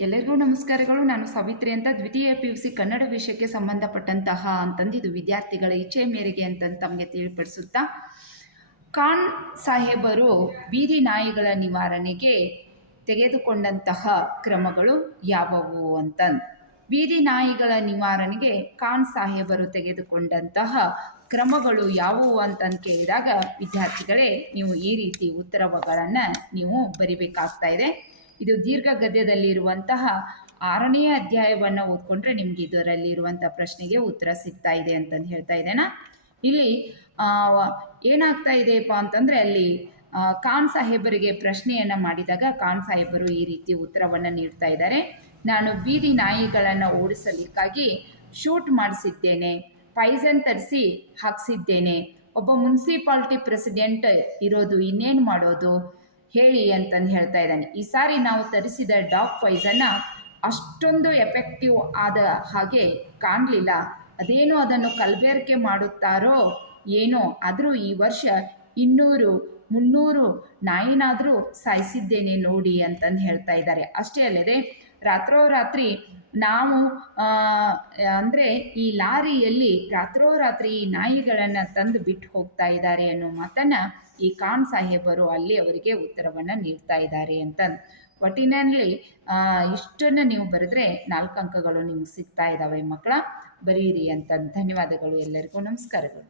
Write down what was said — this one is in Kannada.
ಎಲ್ಲರಿಗೂ ನಮಸ್ಕಾರಗಳು. ನಾನು ಸಾವಿತ್ರಿ ಅಂತ ದ್ವಿತೀಯ PUC ಕನ್ನಡ ವಿಷಯಕ್ಕೆ ಸಂಬಂಧಪಟ್ಟಂತಹ ಇದು ವಿದ್ಯಾರ್ಥಿಗಳ ಇಚ್ಛೆಯ ಮೇರೆಗೆ ಅಂತ ತಮಗೆ ತಿಳಿಪಡಿಸುತ್ತಾ, ಖಾನ್ ಸಾಹೇಬರು ಬೀದಿ ನಾಯಿಗಳ ನಿವಾರಣೆಗೆ ತೆಗೆದುಕೊಂಡಂತಹ ಕ್ರಮಗಳು ಯಾವುವು ಬೀದಿ ನಾಯಿಗಳ ನಿವಾರಣೆಗೆ ಖಾನ್ ಸಾಹೇಬರು ತೆಗೆದುಕೊಂಡಂತಹ ಕ್ರಮಗಳು ಯಾವುವು ಅಂತ ಕೇಳಿದಾಗ ವಿದ್ಯಾರ್ಥಿಗಳೇ, ನೀವು ಈ ರೀತಿ ಉತ್ತರಗಳನ್ನು ನೀವು ಬರಿಬೇಕಾಗ್ತಾ ಇದೆ. ಇದು ದೀರ್ಘ ಗದ್ಯದಲ್ಲಿರುವಂತಹ 6ನೇ ಅಧ್ಯಾಯವನ್ನು ಓದ್ಕೊಂಡ್ರೆ ನಿಮ್ಗೆ ಇದರಲ್ಲಿರುವಂಥ ಪ್ರಶ್ನೆಗೆ ಉತ್ತರ ಸಿಗ್ತಾ ಇದೆ ಅಂತಂದು ಹೇಳ್ತಾ ಇದ್ದೇನೆ. ಇಲ್ಲಿ ಏನಾಗ್ತಾ ಇದೆಯಪ್ಪ ಅಂತಂದರೆ, ಅಲ್ಲಿ ಖಾನ್ ಸಾಹೇಬರಿಗೆ ಪ್ರಶ್ನೆಯನ್ನು ಮಾಡಿದಾಗ ಖಾನ್ ಸಾಹೇಬರು ಈ ರೀತಿ ಉತ್ತರವನ್ನು ನೀಡ್ತಾ ಇದ್ದಾರೆ. ನಾನು ಬೀದಿ ನಾಯಿಗಳನ್ನು ಓಡಿಸಲಿಕ್ಕಾಗಿ ಶೂಟ್ ಮಾಡಿಸಿದ್ದೇನೆ, ಪಾಯ್ಸನ್ ತರಿಸಿ ಹಾಕ್ಸಿದ್ದೇನೆ. ಒಬ್ಬ ಮುನ್ಸಿಪಾಲ್ಟಿ ಪ್ರೆಸಿಡೆಂಟ್ ಇರೋದು ಇನ್ನೇನು ಮಾಡೋದು ಹೇಳಿ ಅಂತಂದು ಹೇಳ್ತಾ ಇದ್ದಾನೆ. ಈ ಸಾರಿ ನಾವು ತರಿಸಿದ ಡಾಗ್ ಪಾಯ್ಸನ್ನ ಅಷ್ಟೊಂದು ಎಫೆಕ್ಟಿವ್ ಆದ ಹಾಗೆ ಕಾಣಲಿಲ್ಲ. ಅದೇನೋ ಅದನ್ನು ಕಲಬೆರಕೆ ಮಾಡುತ್ತಾರೋ ಏನೋ, ಆದರೂ ಈ ವರ್ಷ 200-300 ನಾಯಿನಾದರೂ ಸಾಯಿಸಿದ್ದೇನೆ ನೋಡಿ ಅಂತಂದು ಹೇಳ್ತಾ ಇದ್ದಾರೆ. ಅಷ್ಟೇ ಅಲ್ಲದೆ ರಾತ್ರೋರಾತ್ರಿ ನಾವು ಅಂದರೆ ಈ ಲಾರಿಯಲ್ಲಿ ರಾತ್ರೋರಾತ್ರಿ ಈ ನಾಯಿಗಳನ್ನು ತಂದು ಬಿಟ್ಟು ಹೋಗ್ತಾ ಇದ್ದಾರೆ ಅನ್ನೋ ಮಾತನ್ನು ಈ ಖಾನ್ ಸಾಹೇಬರು ಅಲ್ಲಿ ಅವರಿಗೆ ಉತ್ತರವನ್ನು ನೀಡ್ತಾ ಇದ್ದಾರೆ ಅಂತ. ಒಟ್ಟಿನಲ್ಲಿ ಇಷ್ಟನ್ನು ನೀವು ಬರೆದ್ರೆ 4 ಅಂಕಗಳು ನಿಮ್ಗೆ ಸಿಗ್ತಾ ಇದ್ದಾವೆ ಮಕ್ಕಳ. ಬರೀರಿ ಅಂತ. ಧನ್ಯವಾದಗಳು. ಎಲ್ಲರಿಗೂ ನಮಸ್ಕಾರಗಳು.